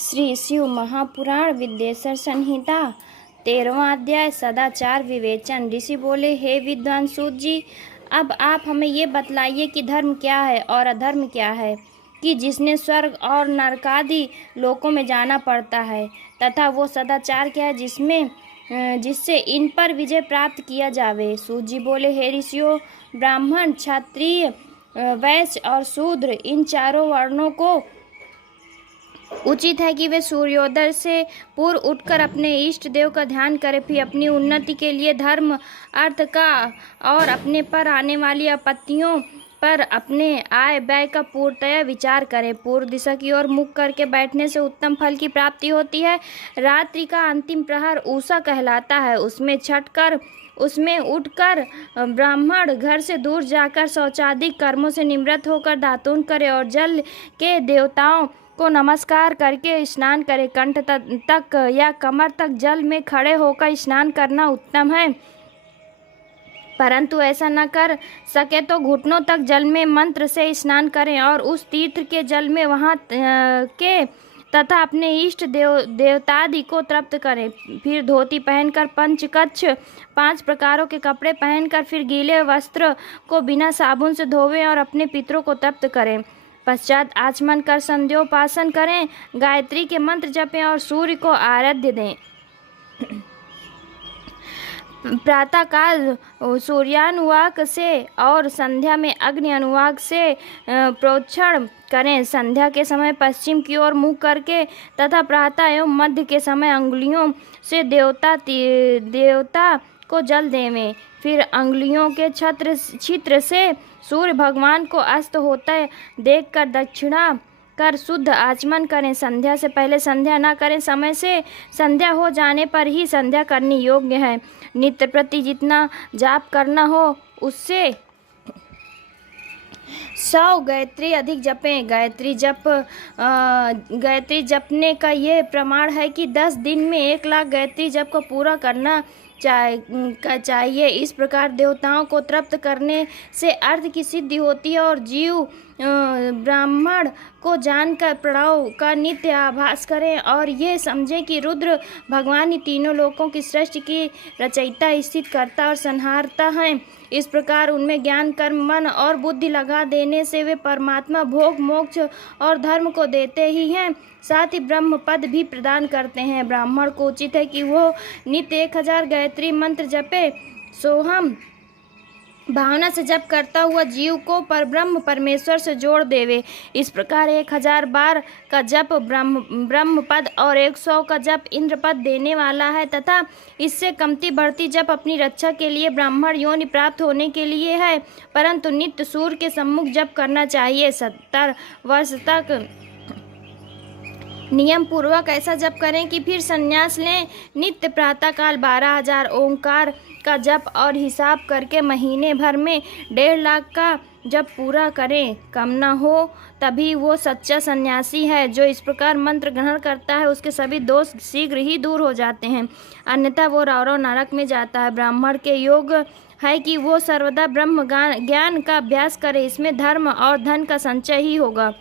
श्री शिव महापुराण विद्येश्वर संहिता 13वां अध्याय सदाचार विवेचन। ऋषि बोले, हे विद्वान सूत जी, अब आप हमें ये बतलाइए कि धर्म क्या है और अधर्म क्या है, कि जिसने स्वर्ग और नरकादि लोकों में जाना पड़ता है, तथा वो सदाचार क्या है जिससे इन पर विजय प्राप्त किया जावे। सूत जी बोले, हे ऋषियों, ब्राह्मण, क्षत्रिय, वैश्य और शूद्र, इन चारों वर्णों को उचित है कि वे सूर्योदय से पूर्व उठकर अपने इष्ट देव का ध्यान करें, फिर अपनी उन्नति के लिए धर्म, अर्थ का और अपने पर आने वाली आपत्तियों पर अपने आय व्यय का पूर्णतया विचार करें। पूर्व दिशा की ओर मुख करके बैठने से उत्तम फल की प्राप्ति होती है। रात्रि का अंतिम प्रहर उषा कहलाता है। उसमें उठकर ब्राह्मण घर से दूर जाकर शौचादिक कर्मों से निवृत्त होकर दातून करे और जल के देवताओं को नमस्कार करके स्नान करे। कंठ तक या कमर तक जल में खड़े होकर स्नान करना उत्तम है, परंतु ऐसा न कर सके तो घुटनों तक जल में मंत्र से स्नान करें और उस तीर्थ के जल में वहाँ के तथा अपने इष्ट देवतादि को तृप्त करें। फिर धोती पहनकर पंचकच्छ 5 प्रकारों के कपड़े पहनकर फिर गीले वस्त्र को बिना साबुन से धोवें और अपने पितरों को तृप्त करें। पश्चात आचमन कर संध्योपासन करें, गायत्री के मंत्र जपें और सूर्य को आराध्य दें। प्रातः काल सूर्यानुवाक से और संध्या में अग्नि अनुवाक से प्रोक्षण करें। संध्या के समय पश्चिम की ओर मुख करके तथा प्रातः एवं मध्य के समय अंगुलियों से देवता को जल देवें। फिर अंगुलियों के छिद्र से सूर्य भगवान को अस्त होता देखकर दक्षिणा कर शुद्ध आचमन करें। संध्या से पहले संध्या न करें, समय से संध्या हो जाने पर ही संध्या करनी योग्य है। नित्य प्रति जितना जाप करना हो उससे 100 गायत्री अधिक जपें। गायत्री जपने का ये प्रमाण है कि 10 दिन में 1 लाख गायत्री जप को पूरा करना चाहिए। इस प्रकार देवताओं को तृप्त करने से अर्थ की सिद्धि होती है और जीव ब्राह्मण को जानकर प्रणव का नित्य आभास करें और ये समझें कि रुद्र भगवान ही तीनों लोकों की सृष्टि की रचयिता, स्थित करता और संहारता है। इस प्रकार उनमें ज्ञान, कर्म, मन और बुद्धि लगा देने से वे परमात्मा भोग, मोक्ष और धर्म को देते ही हैं, साथ ही ब्रह्म पद भी प्रदान करते हैं। ब्राह्मण को उचित है कि वो नित्य 1000 गायत्री मंत्र जपे। सोहम भावना से जप करता हुआ जीव को परब्रह्म परमेश्वर से जोड़ देवे। इस प्रकार 1000 बार का जप ब्रह्म पद और 100 का जप इंद्र पद देने वाला है, तथा इससे कमती बढ़ती जप अपनी रक्षा के लिए ब्राह्मण योनि प्राप्त होने के लिए है, परंतु नित्य सूर्य के सम्मुख जप करना चाहिए। 70 वर्ष तक नियम पूर्वक ऐसा जप करें कि फिर संन्यास लें। नित्य प्रातःकाल 12,000 ओंकार का जप और हिसाब करके महीने भर में 1.5 लाख का जप पूरा करें। कम न हो तभी वो सच्चा सन्यासी है। जो इस प्रकार मंत्र ग्रहण करता है उसके सभी दोष शीघ्र ही दूर हो जाते हैं, अन्यथा वो रौरव नरक में जाता है। ब्राह्मण के योग है कि वो सर्वदा ब्रह्म ज्ञान का अभ्यास करे, इसमें धर्म और धन का संचय ही होगा।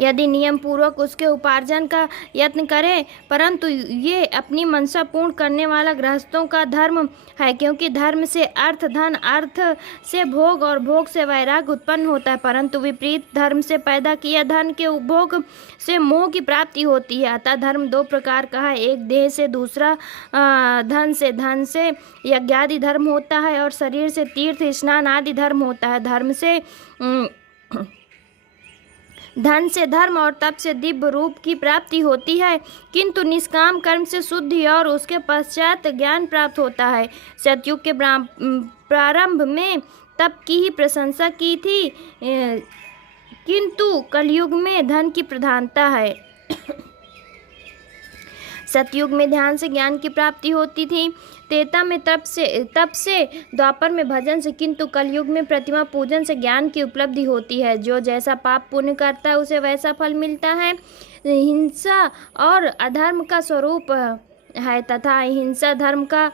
यदि नियम पूर्वक उसके उपार्जन का यत्न करे, परंतु ये अपनी मनसा पूर्ण करने वाला गृहस्थों का धर्म है, क्योंकि धर्म से अर्थ, धन, अर्थ से भोग और भोग से वैराग्य उत्पन्न होता है, परंतु विपरीत धर्म से पैदा किया धन के उपभोग से मोह की प्राप्ति होती है। अतः धर्म 2 प्रकार का है, एक देह से, दूसरा धन से यज्ञादि धर्म होता है और शरीर से तीर्थ स्नान आदि धर्म होता है। धन से धर्म और तप से दिव्य रूप की प्राप्ति होती है, किंतु निष्काम कर्म से शुद्धि और उसके पश्चात ज्ञान प्राप्त होता है। सतयुग के प्रारंभ में तप की ही प्रशंसा की थी, किंतु कलयुग में धन की प्रधानता है। सतयुग में ध्यान से ज्ञान की प्राप्ति होती थी, त्रेता में तप से, द्वापर में भजन से, किंतु कलयुग में प्रतिमा पूजन से ज्ञान की उपलब्धि होती है। जो जैसा पाप पुण्य करता है उसे वैसा फल मिलता है। हिंसा और अधर्म का स्वरूप है तथा अहिंसा धर्म का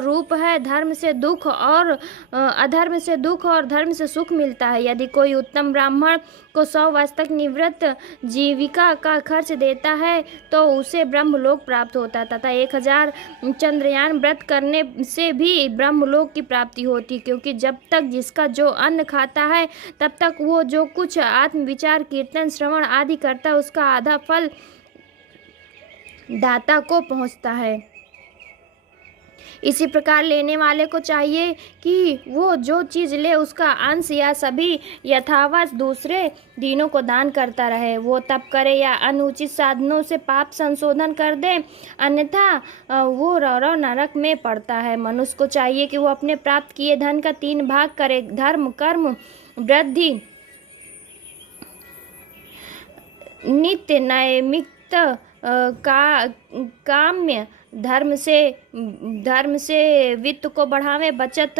रूप है। धर्म से दुख और अधर्म से दुख और धर्म से सुख मिलता है। यदि कोई उत्तम ब्राह्मण को 100 वर्ष तक निवृत्त जीविका का खर्च देता है तो उसे ब्रह्मलोक प्राप्त होता है तथा 1000 चंद्रयान व्रत करने से भी ब्रह्मलोक की प्राप्ति होती, क्योंकि जब तक जिसका जो अन्न खाता है तब तक वो जो कुछ आत्मविचार, कीर्तन, श्रवण आदि करता है उसका आधा फल दाता को पहुंचता है। इसी प्रकार लेने वाले को चाहिए कि वो जो चीज़ ले उसका अंश या सभी यथावत दूसरे दीनों को दान करता रहे। वो तप करे या अनुचित साधनों से पाप संशोधन कर दे, अन्यथा वो रौरव नरक में पड़ता है। मनुष्य को चाहिए कि वो अपने प्राप्त किए धन का 3 भाग करे। धर्म, कर्म, वृद्धि, नित्य नैमित्त काम्य धर्म से वित्त को बढ़ावे, बचत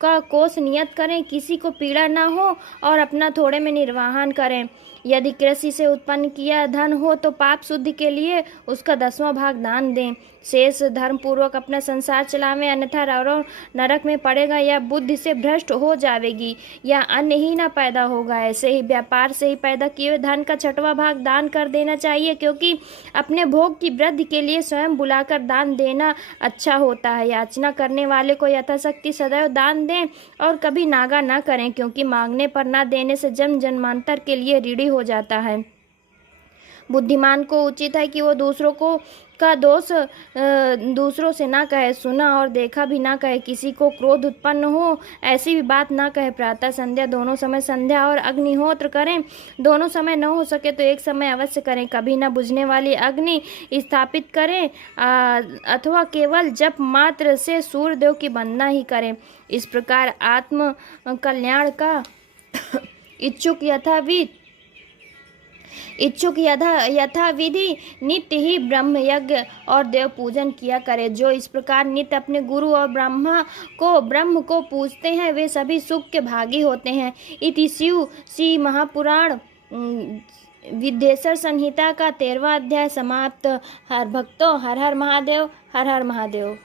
का कोष नियत करें, किसी को पीड़ा न हो और अपना थोड़े में निर्वाहन करें। यदि कृषि से उत्पन्न किया धन हो तो पाप शुद्धि के लिए उसका 10वां भाग दान दें। शेष धर्म पूर्वक अपना संसार चलावें, अन्यथा रौरव नरक में पड़ेगा या बुद्धि से भ्रष्ट हो जाएगी या अन्न ही ना पैदा होगा। ऐसे ही व्यापार से ही पैदा किए हुए धन का 6वां भाग दान कर देना चाहिए, क्योंकि अपने भोग की वृद्धि के लिए स्वयं बुलाकर दान देना अच्छा होता है। याचना करने वाले को यथाशक्ति सदैव दान दें और कभी नागा न करें, क्योंकि मांगने पर न देने से जन्म जन्मांतर के लिए ऋणी हो जाता है। बुद्धिमान को उचित है कि वो दूसरों का दोष दूसरों से ना कहे, सुना और देखा भी ना कहे, किसी को क्रोध उत्पन्न हो ऐसी भी बात ना कहे। प्रातः संध्या दोनों समय संध्या और अग्निहोत्र करें, दोनों समय न हो सके तो एक समय अवश्य करें। कभी न बुझने वाली अग्नि स्थापित करें अथवा केवल जप मात्र से सूर्यदेव की वंदना ही करें। इस प्रकार आत्म कल्याण का इच्छुक यथाविधि नित्य ही ब्रह्म यज्ञ और देव पूजन किया करे। जो इस प्रकार नित्य अपने गुरु और ब्रह्म को पूजते हैं वे सभी सुख के भागी होते हैं। इति शिव श्री महापुराण विद्येश्वर संहिता का 13वां अध्याय समाप्त। हर भक्तों हर हर महादेव, हर हर महादेव।